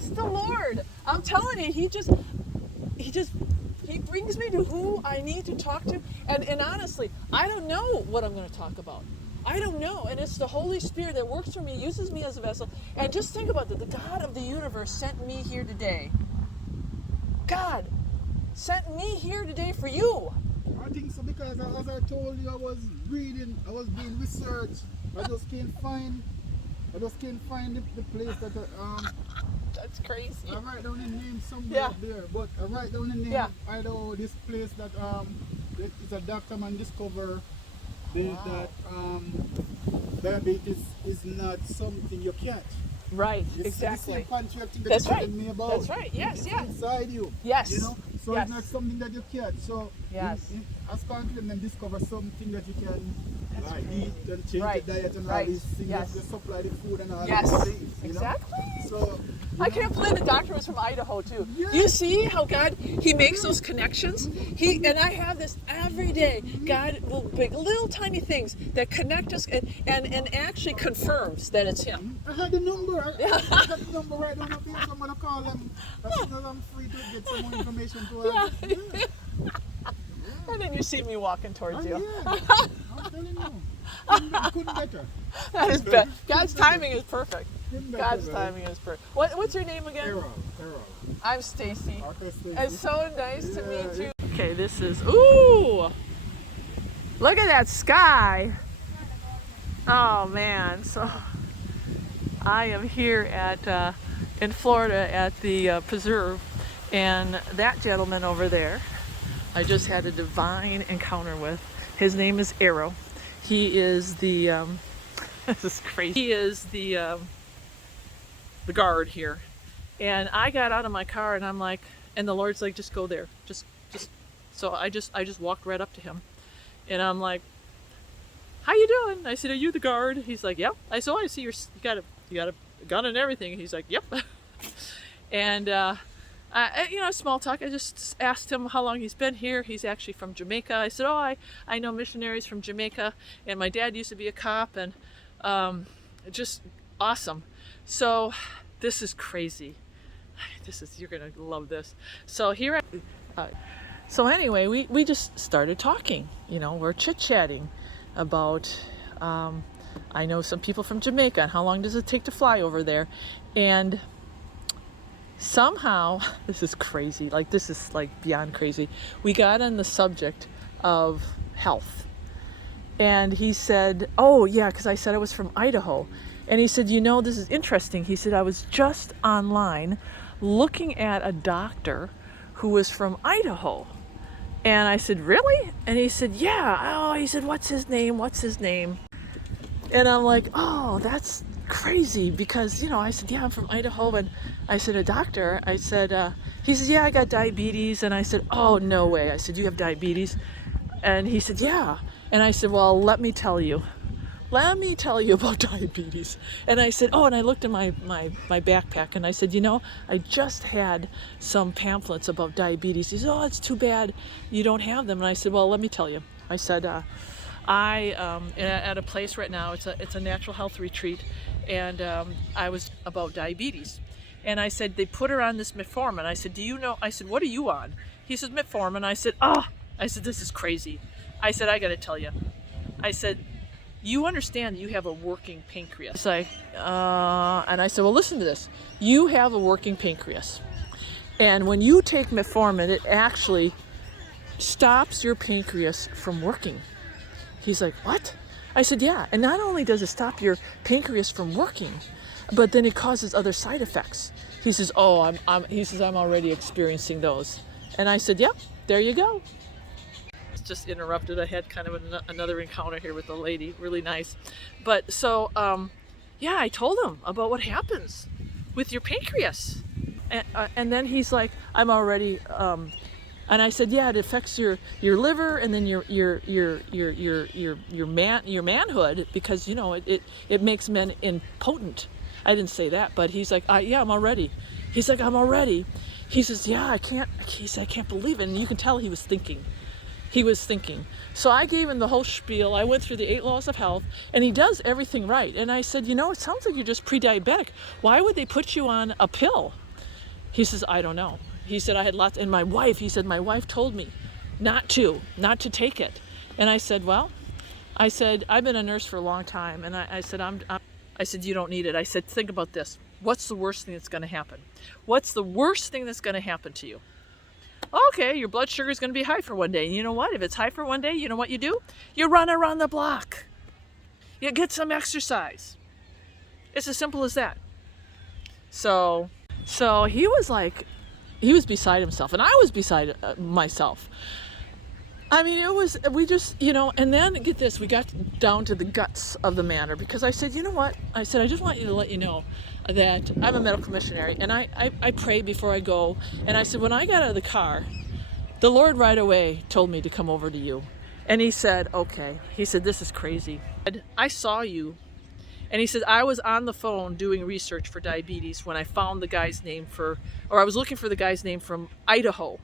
That's the Lord. I'm telling you, he brings me to who I need to talk to. And honestly, I don't know what I'm going to talk about. I don't know. And it's the Holy Spirit that works through me, uses me as a vessel. And just think about that. The God of the universe sent me here today. God sent me here today for you. I think so, because as I told you, I was reading, I was doing research. I just can't find the place that That's crazy. I write down the name somewhere up there, but I write down the name of Idaho, this place that it's a doctor man discover that diabetes is not something you catch. Right, It's exactly. the same contract thing that That's you're right. telling me about. That's right. Yes, It's yeah. inside you. Yes. You know? So Yes. it's not something that you catch. So Yes. as confident and discover something that you can That's eat and change Right. the diet and Right. all these things Yes. that supply the food and all Yes. these things. You know? Exactly. So I can't believe the doctor was from Idaho too. Yeah. You see how God, he makes those connections? And I have this every day. God will make little tiny things that connect us and actually confirms that it's him. I had the number. I got the number right down up here, so I'm gonna call them as soon as I'm free to get some more information to her. Yeah. And then you see me walking towards you. Yeah. I'm telling you. Couldn't better. That is bad. God's timing is perfect. Couldn't better, God's man. timing is perfect. What's your name again? Errol. I'm Stacy. Okay, Stacey. It's so nice to Yeah, meet you. Okay, this is, ooh, look at that sky. Oh man, so I am here at in Florida at the preserve, and that gentleman over there, I just had a divine encounter with. His name is Arrow. He is the this is crazy. He is the guard here. And I got out of my car and I'm like, and the Lord's like, just go there. Just so I just walked right up to him. And I'm like, how you doing? I said, are you the guard? He's like, yep. I said, oh, I see you got a gun and everything. He's like, yep. And small talk. I just asked him how long he's been here. He's actually from Jamaica. I said, oh, I know missionaries from Jamaica, and my dad used to be a cop, and just awesome. So this is crazy. You're gonna love this. So here, so anyway, we just started talking. We're chit-chatting about. I know some people from Jamaica, and how long does it take to fly over there, and somehow, this is crazy, this is beyond crazy. We got on the subject of health. And he said, oh yeah, because I said I was from Idaho. And he said, this is interesting. He said, I was just online looking at a doctor who was from Idaho. And I said, really? And he said, yeah. Oh, he said, what's his name? And I'm like, oh, that's crazy, because I said, yeah, I'm from Idaho. And I said, a doctor? I said, he says, yeah, I got diabetes. And I said, oh, no way. I said, you have diabetes? And he said, yeah. And I said, well, let me tell you about diabetes. And I said, oh, and I looked in my backpack, and I said, I just had some pamphlets about diabetes. He said, oh, it's too bad you don't have them. And I said, well, let me tell you. I said, I at a place right now, it's a natural health retreat, and I was about diabetes. And I said, they put her on this metformin. I said, I said, what are you on? He says, metformin. I said, I said, this is crazy. I said, I got to tell you. I said, you understand that you have a working pancreas. He's like, and I said, well, listen to this. You have a working pancreas. And when you take metformin, it actually stops your pancreas from working. He's like, what? I said, yeah. And not only does it stop your pancreas from working, but then it causes other side effects. He says, oh, I'm already experiencing those. And I said, yep, there you go. Just interrupted. I had kind of another encounter here with a lady, really nice. But so, I told him about what happens with your pancreas. And then he's like, I'm already, and I said, yeah, it affects your liver, and then your manhood, because it makes men impotent. I didn't say that, but he's like, yeah, I'm already. He's like, I'm already. He says, yeah, I can't believe it. And you can tell he was thinking. So I gave him the whole spiel. I went through the 8 laws of health, and he does everything right. And I said, it sounds like you're just pre-diabetic. Why would they put you on a pill? He says, I don't know. He said, I had lots, and my wife told me not to take it. And I said, well, I said, I've been a nurse for a long time. And I said, I said, you don't need it. I said, think about this. What's the worst thing that's going to happen? What's the worst thing that's going to happen to you? Okay, your blood sugar is going to be high for one day. And you know what? If it's high for one day, you know what you do? You run around the block. You get some exercise. It's as simple as that. So he was beside himself, and I was beside myself. I mean, we just, and then get this, we got down to the guts of the matter, because I said, you know what? I said, I just want you to let you know that I'm a medical missionary, and I pray before I go. And I said, when I got out of the car, the Lord right away told me to come over to you. And he said, okay. He said, this is crazy. I saw you. And he said, I was on the phone doing research for diabetes when I found the guy's name I was looking for the guy's name from Idaho.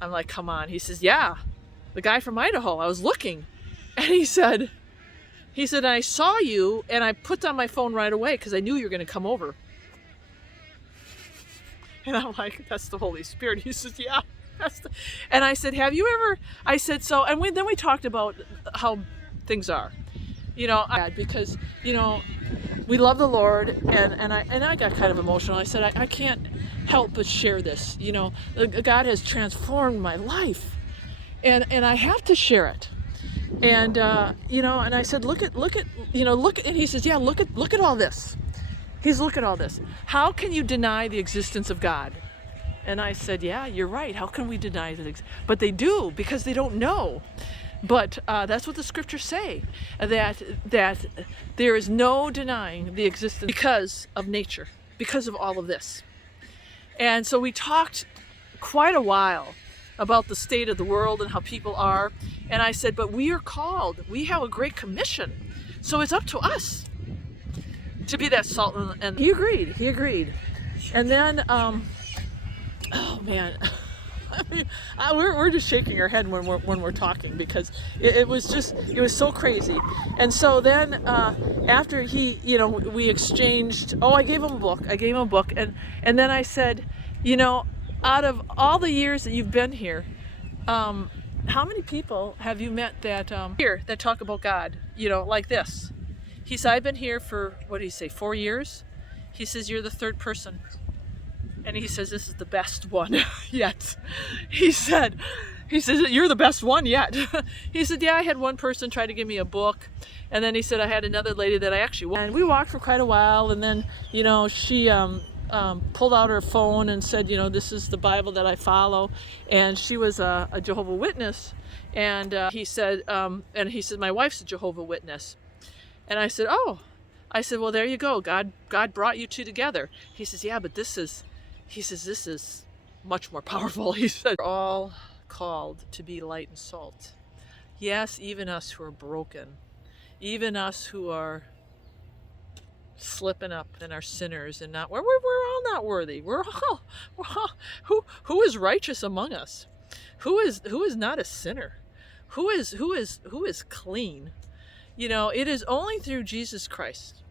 I'm like, come on. He says, yeah, the guy from Idaho. I was looking. And he said, I saw you, and I put down my phone right away because I knew you were going to come over. And I'm like, that's the Holy Spirit. He says, yeah. And I said, have you ever, I said, so, and then we talked about how things are. Because, we love the Lord, and I got kind of emotional. I said, I can't help but share this. God has transformed my life, and I have to share it. And and I said, look at, and he says, yeah, look at all this. He's look at all this. How can you deny the existence of God? And I said, yeah, you're right. How can we deny that? But they do, because they don't know. But that's what the scriptures say, that there is no denying the existence because of nature, because of all of this. And so we talked quite a while about the state of the world and how people are. And I said, but we are called. We have a great commission. So it's up to us to be that salt. And he agreed. And then, oh man. I mean, we're just shaking our head when we're talking, because it was so crazy. And so then after we exchanged, I gave him a book, and then I said, out of all the years that you've been here, how many people have you met that talk about God, like this? He said, I've been here for, 4 years? He says, you're the third person. And he says, this is the best one yet. He says, you're the best one yet. He said, yeah, I had one person try to give me a book. And then he said, I had another lady that I actually, and we walked for quite a while. And then, she pulled out her phone and said, this is the Bible that I follow. And she was a Jehovah's Witness. And he said, my wife's a Jehovah's Witness. And I said, oh. I said, well, there you go. God brought you two together. He says, yeah, but this is much more powerful. He said, we're all called to be light and salt. Yes, even us who are broken, even us who are slipping up and are sinners and not, we're all not worthy. We're all who is righteous among us? Who is not a sinner? Who is clean? It is only through Jesus Christ